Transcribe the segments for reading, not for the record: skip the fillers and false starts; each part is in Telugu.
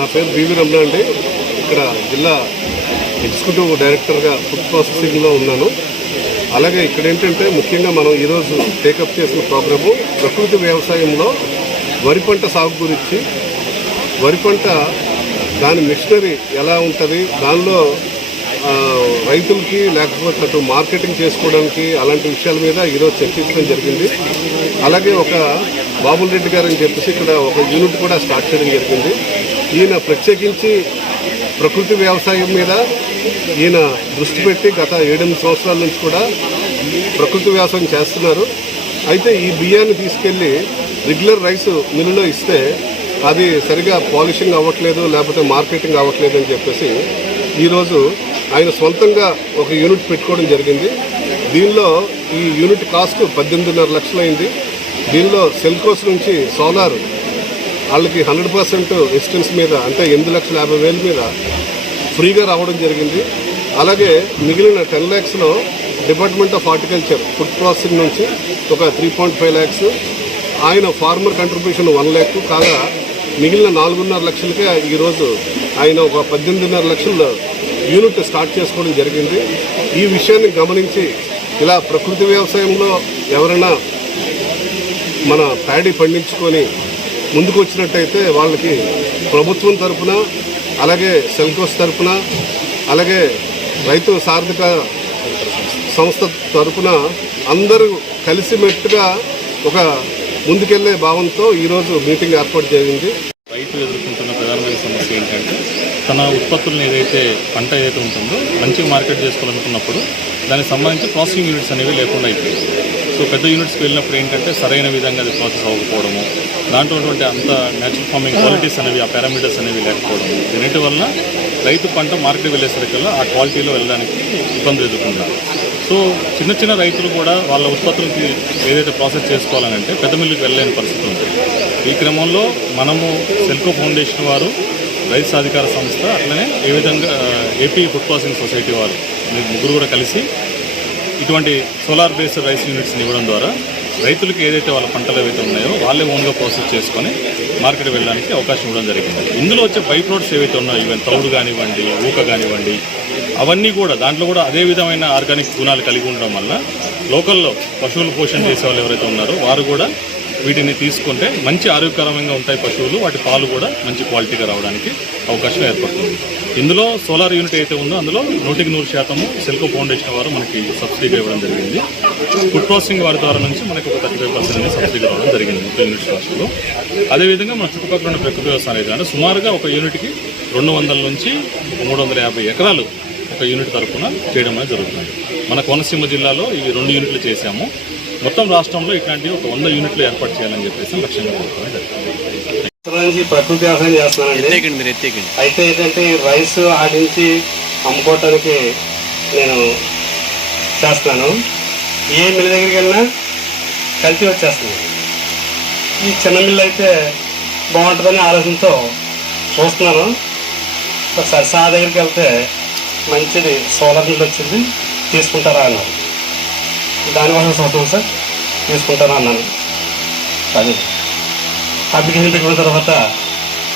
నా పేరు బీవీ రమణ అండి. ఇక్కడ జిల్లా ఎగ్జిక్యూటివ్ డైరెక్టర్గా ఫుడ్ ప్రాసెసింగ్లో ఉన్నాను. అలాగే ఇక్కడ ఏంటంటే ముఖ్యంగా మనం ఈరోజు టేకప్ చేసిన ప్రోగ్రాము ప్రకృతి వ్యవసాయంలో వరి పంట సాగు గురించి, వరి పంట దాని మిషనరీ ఎలా ఉంటుంది, దానిలో రైతులకి లేకపోతే అటు మార్కెటింగ్ చేసుకోవడానికి అలాంటి విషయాల మీద ఈరోజు చర్చించడం జరిగింది. అలాగే ఒక బాబుల్ రెడ్డి గారు అని చెప్పేసి ఇక్కడ ఒక యూనిట్ కూడా స్టార్ట్ చేయడం జరిగింది. ఈయన ప్రత్యేకించి ప్రకృతి వ్యవసాయం మీద ఈయన దృష్టి పెట్టి గత 7-8 సంవత్సరాల నుంచి కూడా ప్రకృతి వ్యవసాయం చేస్తున్నారు. అయితే ఈ బియ్యాన్ని తీసుకెళ్ళి రెగ్యులర్ రైస్ మిల్లులో ఇస్తే అది సరిగా పాలిషింగ్ అవ్వట్లేదు, లేకపోతే మార్కెటింగ్ అవ్వట్లేదు అని చెప్పేసి ఈరోజు ఆయన సొంతంగా ఒక యూనిట్ పెట్టుకోవడం జరిగింది. దీనిలో ఈ యూనిట్ కాస్ట్ 18.5 లక్షలు అయింది. దీనిలో సెల్కోస్ నుంచి సోలార్ వాళ్ళకి 100% ఎసిస్టెన్స్ మీద అంటే 8,50,000 మీద ఫ్రీగా రావడం జరిగింది. అలాగే మిగిలిన 10 lakhsలో department of horticulture food processing నుంచి ఒక 3.5 lakhs, ఆయన ఫార్మర్ కంట్రిబ్యూషన్ 1 lakh కాగా మిగిలిన 4.5 లక్షలకే ఈరోజు ఆయన ఒక 18.5 లక్షల యూనిట్ స్టార్ట్ చేసుకోవడం జరిగింది. ఈ విషయాన్ని గమనించి ఇలా ప్రకృతి వ్యవసాయంలో ఎవరైనా మన ప్యాడీ పండించుకొని ముందుకు వచ్చినట్టయితే వాళ్ళకి ప్రభుత్వం తరఫున, అలాగే సెల్కోస్ తరఫున, అలాగే రైతు సార్థక సంస్థ తరఫున అందరూ కలిసిమెట్టుగా ఒక ముందుకెళ్లే భావంతో ఈరోజు మీటింగ్ ఏర్పాటు జరిగింది. రైతు ఎదుర్కొంటున్న ప్రధానమైన సమస్య ఏంటంటే తన ఉత్పత్తులను పంట ఏదైతే ఉంటుందో మంచిగా మార్కెట్ చేసుకోవాలనుకున్నప్పుడు దానికి సంబంధించి ప్రాసెసింగ్ యూనిట్స్ అనేవి లేకుండా అయిపోయింది. సో పెద్ద యూనిట్స్కి వెళ్ళినప్పుడు ఏంటంటే సరైన విధంగా అది ప్రాసెస్ అవ్వకపోవడము, దాంట్లో ఉన్నటువంటి అంత న్యాచురల్ ఫార్మింగ్ క్వాలిటీస్ అనేవి, ఆ పారామీటర్స్ అనేవి లేకపోవడము, దీనిటి వల్ల రైతు పంట మార్కెట్ వెళ్ళేసరికల్లా ఆ క్వాలిటీలో వెళ్ళడానికి ఇబ్బందులు ఎదుర్కొంటారు. సో చిన్న చిన్న రైతులు కూడా వాళ్ళ ఉత్పత్తులకి ఏదైతే ప్రాసెస్ చేసుకోవాలంటే పెద్ద మిల్లుకి వెళ్ళలేని పరిస్థితి ఉంది. ఈ క్రమంలో మనము సెల్కో ఫౌండేషన్ వారు, రైతు సాధికార సంస్థ, అట్లనే ఏ విధంగా ఏపీ ఫుడ్ ప్రాసెసింగ్ సొసైటీ వారు ముగ్గురు కూడా కలిసి ఇటువంటి సోలార్ బేస్డ్ రైస్ యూనిట్స్ని ఇవ్వడం ద్వారా రైతులకు ఏదైతే వాళ్ళ పంటలు ఏవైతే ఉన్నాయో వాళ్ళే ఓన్గా ప్రాసెస్ చేసుకొని మార్కెట్ వెళ్ళడానికి అవకాశం ఇవ్వడం జరిగింది. ఇందులో వచ్చే బై ప్రొడక్ట్స్ ఏవైతే ఉన్నాయో, ఈవెన్ తౌడు కానివ్వండి, ఊక కానివ్వండి, అవన్నీ కూడా దాంట్లో కూడా అదే విధమైన ఆర్గానిక్ గుణాలు కలిగి ఉండడం వల్ల లోకల్లో పశువులు పోషణ చేసే వాళ్ళు ఎవరైతే ఉన్నారో వారు కూడా వీటిని తీసుకుంటే మంచి ఆరోగ్యకరంగా ఉంటాయి పశువులు, వాటి పాలు కూడా మంచి క్వాలిటీగా రావడానికి అవకాశం ఏర్పడుతుంది. ఇందులో సోలార్ యూనిట్ అయితే ఉందో అందులో 100% సెల్కో ఫౌండేషన్ వారు మనకి సబ్సిడీగా ఇవ్వడం జరిగింది. ఫుడ్ ప్రాసెసింగ్ వారి ద్వారా నుంచి మనకి ఒక 35% సబ్సిడీ రావడం జరిగింది 30 యూనిట్స్ కాస్ట్లో. అదేవిధంగా మన చుట్టుపక్కల ఉన్న ప్రకృతి వ్యవసాయం అయితే అంటే సుమారుగా ఒక యూనిట్కి 200 నుంచి 350 ఎకరాలు ఒక యూనిట్ తరఫున చేయడం అనేది జరుగుతుంది. మన కోనసీమ జిల్లాలో ఇవి 2 యూనిట్లు చేశాము. మొత్తం రాష్ట్రంలో ఇట్లాంటివి ఒక 100 యూనిట్లు ఏర్పాటు చేయాలని చెప్పేసి లక్ష్యంగా పెట్టుకోవడం జరిగింది. ప్రకృతి వ్యవసాయం చేస్తున్నానండి. అయితే ఏంటంటే రైస్ ఆడించి అమ్ముకోవటానికి నేను చేస్తున్నాను. ఏ మిల్ దగ్గరికి వెళ్ళినా కల్తీ వచ్చేస్తున్నాను. ఈ చిన్న మిల్లు అయితే బాగుంటుందని ఆలోచనతో చూస్తున్నాను. ఒకసారి సార్ దగ్గరికి వెళ్తే మంచిది సోలార్ మిల్ వచ్చింది, తీసుకుంటారా అన్నారు. దానికోసం చూస్తాం సార్, తీసుకుంటారా అన్నాను. అది అప్లికేషన్ పెట్టుకున్న తర్వాత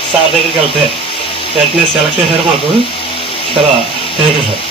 సార్ దగ్గరికి వెళ్తే వెంటనే సెలెక్ట్ చేశారు. మాకు చాలా థ్యాంక్ యూ సార్.